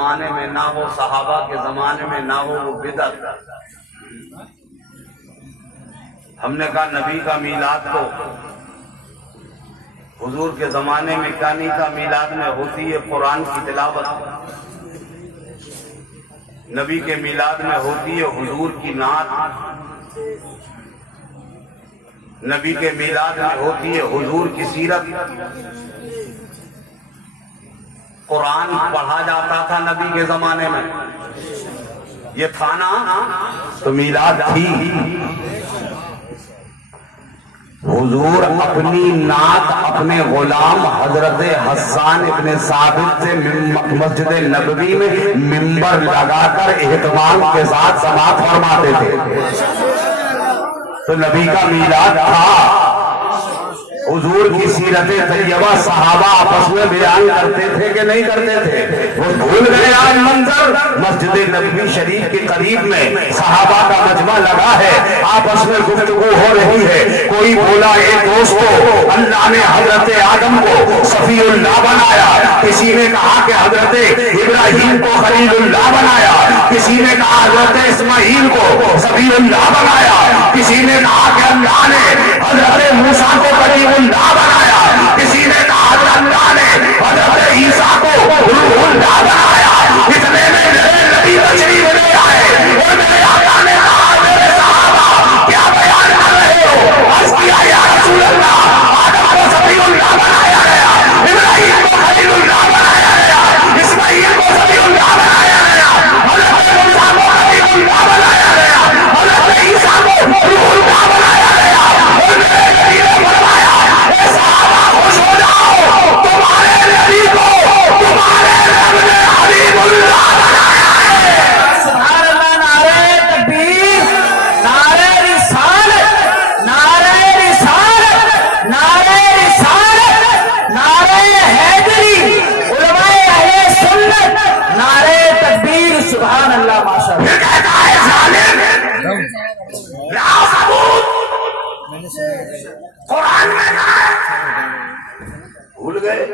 زمانے میں نہ ہو، صحابہ کے زمانے میں نہ ہو، وہ بدعت۔ ہم نے کہا نبی کا میلاد تو حضور کے زمانے میں کیا نہیں تھا، میلاد میں ہوتی ہے قرآن کی تلاوت، نبی کے میلاد میں ہوتی ہے حضور کی نعت، نبی کے میلاد میں ہوتی ہے حضور کی سیرت، قرآن پڑھا جاتا تھا نبی کے زمانے میں، یہ تھا نا تو میلاد تھی۔ حضور اپنی نعت اپنے غلام حضرت حسان ابن ثابت سے مسجد نبوی میں منبر لگا کر اہتمام کے ساتھ سماعت فرماتے تھے، تو نبی کا میلاد تھا۔ حضور کی سیرت طیبہ صحابہ آپس میں بیان کرتے تھے کہ نہیں کرتے تھے؟ وہ بھول گئے آج منظر، مسجد نبوی شریف کے قریب میں صحابہ کا مجمع لگا ہے، آپس میں گفتگو ہو رہی ہے۔ کوئی بولا اے دوستو، اللہ نے حضرت آدم کو صفی اللہ بنایا، کسی نے کہا کہ حضرت ابراہیم کو خلیل اللہ بنایا، کسی نے کہا حضرت اسماعیل کو صفی اللہ بنایا، کسی نے کہا کہ اللہ نے حضرت موسیٰ کو کلیم اللہ بنایا، کسی نے کہا حضرت اللہ نے حضرت عیسیٰ کو روح اللہ بنایا۔ اتنے میں میرے نبی تشریف لے آئے اور میرے آقا نے کہا میرے صحابہ کیا بیان کر رہے ہو؟ عرض کیا یا رسول اللہ، آدم کو صفی اللہ بنایا گیا، ابراہیم کو خلیل اللہ بنایا گیا، اسماعیل کو صفی اللہ بنایا گیا، حضرت موسیٰ کو کلیم اللہ بنایا گیا، حضرت عیسیٰ کو روح اللہ بنایا گیا۔ اور میرے نبی نے فرمایا اے صحابہ خوش ہو جاؤ، تمہارے نبی کو تمہارے رب نے حبیب اللہ بنایا ہے۔ سبحان اللہ، نعرہ تکبیر، نعرہ رسالت، نعرہ رسالت، نعرہ رسالت، نعرہ حیدری، علماء اہل سنت، نعرہ تکبیر، سبحان اللہ، ماشاء اللہ۔ یہ کہتا ہے ظالم لا ثبوت، قرآن میں کہا ہے، بھول گئے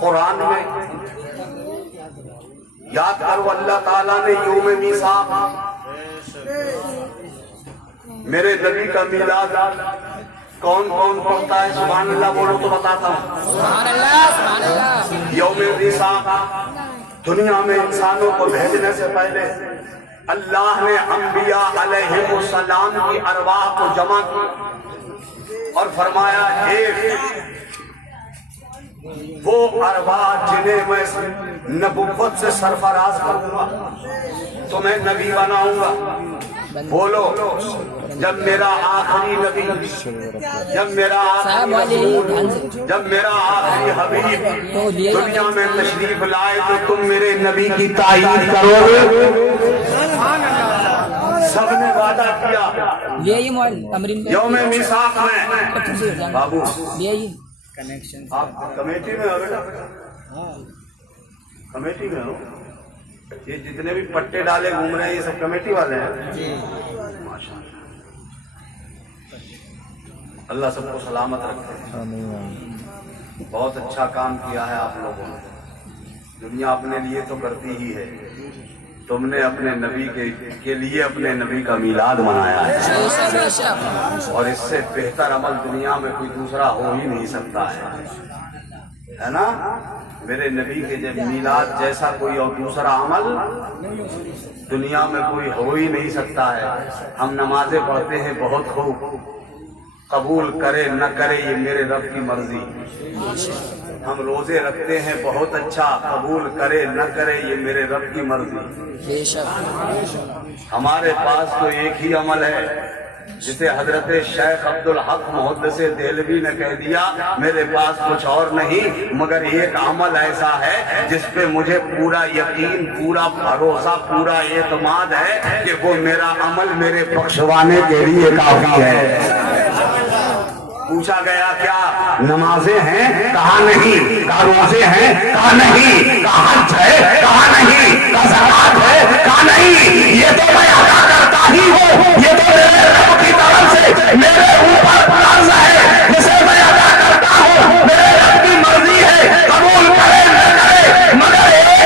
قرآن میں یاد کرو اللہ تعالیٰ نے یوم میثاق، میرے نبی کا میلاد کون کون پڑھتا ہے؟ سبحان اللہ بولو تو بتاتا ہوں۔ سبحان اللہ، سبحان اللہ۔ یوم میثاق دنیا میں انسانوں کو بھیجنے سے پہلے اللہ نے انبیاء علیہم السلام کی ارواح کو جمع کی اور فرمایا ایک وہ ارواح جنہیں میں نبوت سے سرفراز کروں گا، تمہیں نبی بناؤں گا۔ بولو جب میرا آخری نبی، جب میرا آخری رسول، جب میرا آخری حبیب دنیا میں تشریف لائے تو تم میرے نبی کی تائید کرو گے؟ سب نے وعدہ کیا۔ یوم میثاق میں بابو آپ کمیٹی میں ہو بیٹا، کمیٹی میں ہو؟ یہ جتنے بھی پٹے ڈالے گھوم رہے ہیں یہ سب کمیٹی والے ہیں؟ ماشاءاللہ، اللہ سب کو سلامت رکھے۔ بہت اچھا کام کیا ہے آپ لوگوں نے، دنیا اپنے لیے تو کرتی ہی ہے، تم نے اپنے نبی کے لیے اپنے نبی کا میلاد منایا ہے، اور اس سے بہتر عمل دنیا میں کوئی دوسرا ہو ہی نہیں سکتا ہے نا؟ میرے نبی کے جب میلاد جیسا کوئی اور دوسرا عمل دنیا میں کوئی ہو ہی نہیں سکتا ہے۔ ہم نمازیں پڑھتے ہیں بہت خوب، قبول کرے نہ کرے یہ میرے رب کی مرضی۔ ہم روزے رکھتے ہیں بہت اچھا، قبول کرے نہ کرے یہ میرے رب کی مرضی۔ ہمارے پاس تو ایک ہی عمل ہے جسے حضرت شیخ عبدالحق محدث دہلوی نے کہہ دیا میرے پاس کچھ اور نہیں مگر ایک عمل ایسا ہے جس پہ مجھے پورا یقین، پورا بھروسہ، پورا اعتماد ہے کہ وہ میرا عمل میرے بخشوانے کے لیے کافی ہے۔ پوچھا گیا کیا نمازیں ہیں؟ کہا نہیں۔ کہا روزے ہیں؟ کہا نہیں۔ کہا حج ہے؟ کہا نہیں۔ کہا زکات ہے؟ کہا نہیں۔ یہ تو میں ادا کرتا ہی ہوں، یہ تو میرے رب کی طرف سے میرے اوپر فرض ہے جسے میں ادا کرتا ہوں، میرے رب کی مرضی ہے، قبول کرے نہ کرے، مگر ایک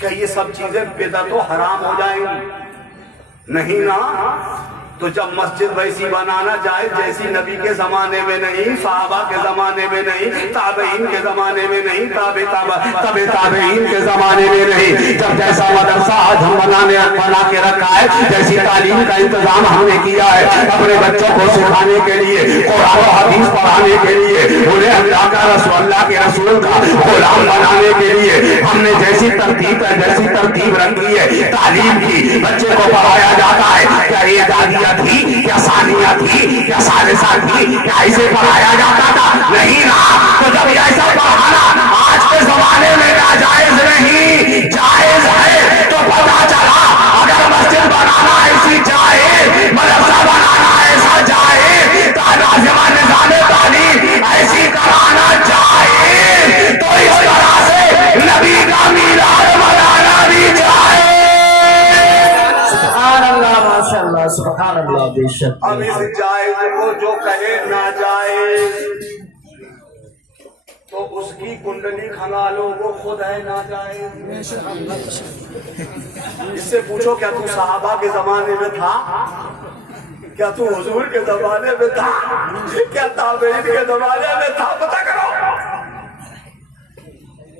کہ یہ سب چیزیں بدعت و حرام ہو جائیں گی؟ نہیں نا. تو جب مسجد ویسی بنانا جائز جیسی نبی کے زمانے میں نہیں، صحابہ کے زمانے میں نہیں، تابعین کے زمانے میں نہیں، تابعین کے زمانے میں نہیں، جب جیسا مدرسہ آج ہم بنا کے رکھا ہے، جیسی تعلیم کا انتظام ہم نے کیا ہے اپنے بچوں کو سکھانے کے لیے، قرآن و حدیث پڑھانے کے لیے، انہیں اللہ کے رسول کا غلام بنانے کے لیے ہم نے جیسی ترتیب رکھی ہے تعلیم کی، بچے کو پڑھایا جاتا ہے. کیا یہ دادی تھی، کیا ثانیہ تھی، کیا ثالثہ تھی، کیا ایسے پڑھایا جاتا تھا؟ نہیں نا. تو جب ایسا پڑھانا آج کے زمانے میں ناجائز نہیں جائز ہے، تو پتہ چلا اگر مسجد بنانا ایسی جائز، مدرسہ بنانا ایسا جائز، نظام تعلیم ایسی کرانا جائز، تو اس طرح سے نبی کا میلاد منانا بھی جائز. سبحان اللہ بے شک. اب اس جائز کو جو کہے ناجائز تو اس کی کنڈلی کھنگالو، وہ خود ہے ناجائز. اس سے پوچھو کیا تو صحابہ کے زمانے میں تھا؟ کیا تو حضور کے زمانے میں تھا؟ کیا تابعین کے زمانے میں تھا؟ پتہ کرو.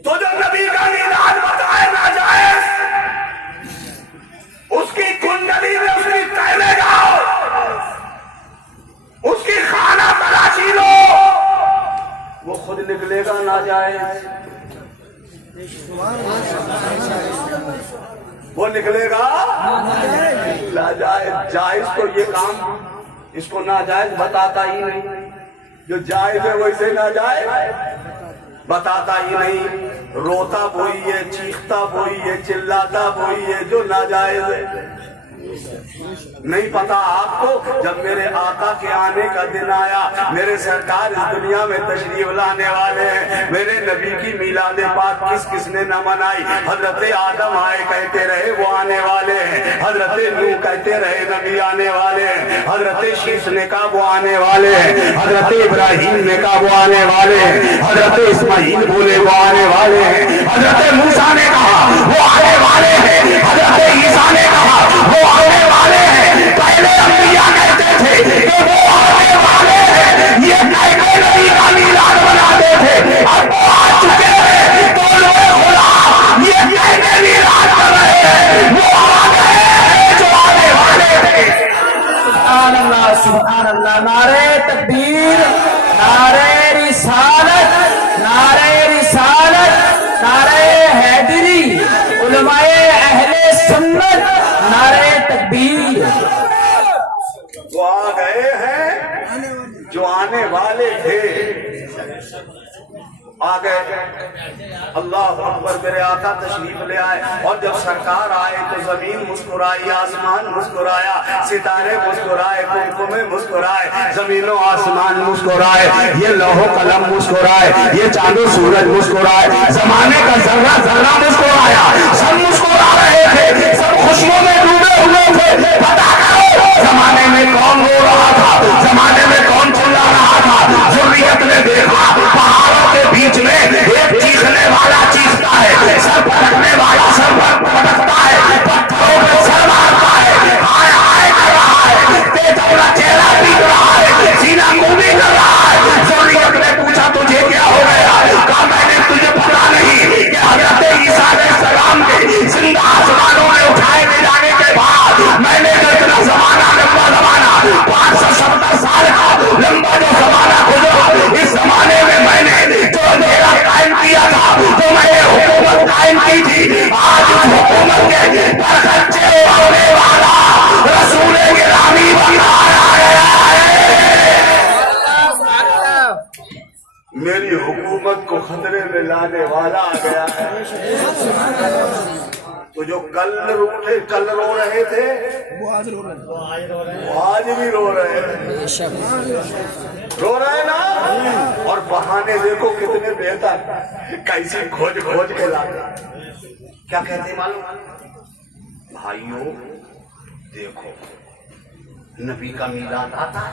تو جو نبی کا میلاد بتائے ناجائز، اس کی کنڈلی میں اس کی تہ میں جاؤ، اس کی خانہ تلاشی لو، وہ خود نکلے گا ناجائز. وہ نکلے گا ناجائز. جائز تو یہ کام اس کو ناجائز بتاتا ہی نہیں، جو جائز ہے ویسے ناجائز بتاتا ہی نہیں. روتا وہی ہے، چیختا وہی ہے، چلاتا وہی ہے جو ناجائز ہے. نہیں پتا آپ کو؟ جب میرے آقا کے آنے کا دن آیا، میرے سرکار اس دنیا میں تشریف لانے والے ہیں، میرے نبی کی میلاد پاک کس نے نہ منائی؟ حضرت آدم آئے کہتے رہے وہ آنے والے ہیں، حضرت نوح کہتے رہے نبی آنے والے ہیں، حضرت شیش نے کہا وہ آنے والے ہیں، حضرت ابراہیم نے کہا وہ آنے والے ہیں، حضرت اسماعیل بولے وہ آنے والے ہیں، حضرت موسیٰ نے کہا وہ آنے والے ہیں، حضرت عیسیٰ نے کہا وہ آنے والے ہیں. پہلے انبیاء کہتے تھے کہ وہ آنے والے ہیں، یہ کہہ کے نبی کا میلاد مناتے تھے. اب وہ آ چکے ہیں تو لوگ خدا یہ کہہ کے میلاد کر رہے ہیں وہ آ گئے ہیں جو آنے والے تھے. سبحان اللہ سبحان اللہ. نعرہ تکبیر، نعرہ رسالت، نعرہ رسالت، نعرہ حیدری، علماء اہل سنت، نعرہ تکبیر. وہ آ گئے ہیں جو آنے والے تھے، آ گئے. اللہ اکبر. میرے آقا تشریف لے آئے اور جب سرکار آئے تو زمین مسکرائی، آسمان مسکرایا، ستارے مسکرائے، کنکمے مسکرائے، زمین و آسمان مسکرائے، یہ لوح و قلم مسکرائے، یہ چاند و سورج مسکرائے، زمانے کا ذرہ ذرہ مسکرایا. سب مسکرا رہے تھے، سب خوشیوں میں ڈوبے ہوئے تھے. پتا کرو زمانے میں کون رو رہا تھا، زمانے میں کون چلا رہا تھا. ذریت نے دیکھا پہاڑوں کے بیچ میں ایک چیخنے والا چیختا ہے، سر پٹکنے والا سر پٹکتا ہے، پتھروں پہ سر مارتا ہے، ہائے ہائے کر رہا ہے، تیز اپنا چہرہ پیٹ رہا ہے، سینہ گونی کر رہا ہے. ذریت نے پوچھا تجھے کیا ہو گیا؟ کہا میں نے تجھے پتا نہیں کہ حضرت عیسیٰ علیہ السلام کے زندہ آسمانوں میں اٹھائے لے جانے کے بعد میں نے جو اتنا زمانہ، لمبا زمانہ 570 سال کا لمبا جو زمانہ گزرا، اس زمانے میں میں نے جو اندھیرا قائم کیا تھا، جو میں نے حکومت قائم کی تھی، آج اس حکومت کے پرخچے اڑانے والا رسول گرامی بنا آیا ہے. میری حکومت کو خطرے میں لانے والا آ گیا ہے. تو جو کل رو رہے تھے وہ آج بھی رو رہے ہیں. رو رہے نا. اور بہانے دیکھو کتنے بہتر، کیسی کھوج کھوج کے لاتے. کیا کہتے ہیں معلوم؟ بھائیوں دیکھو نبی کا میلاد آتا ہے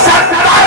70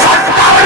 70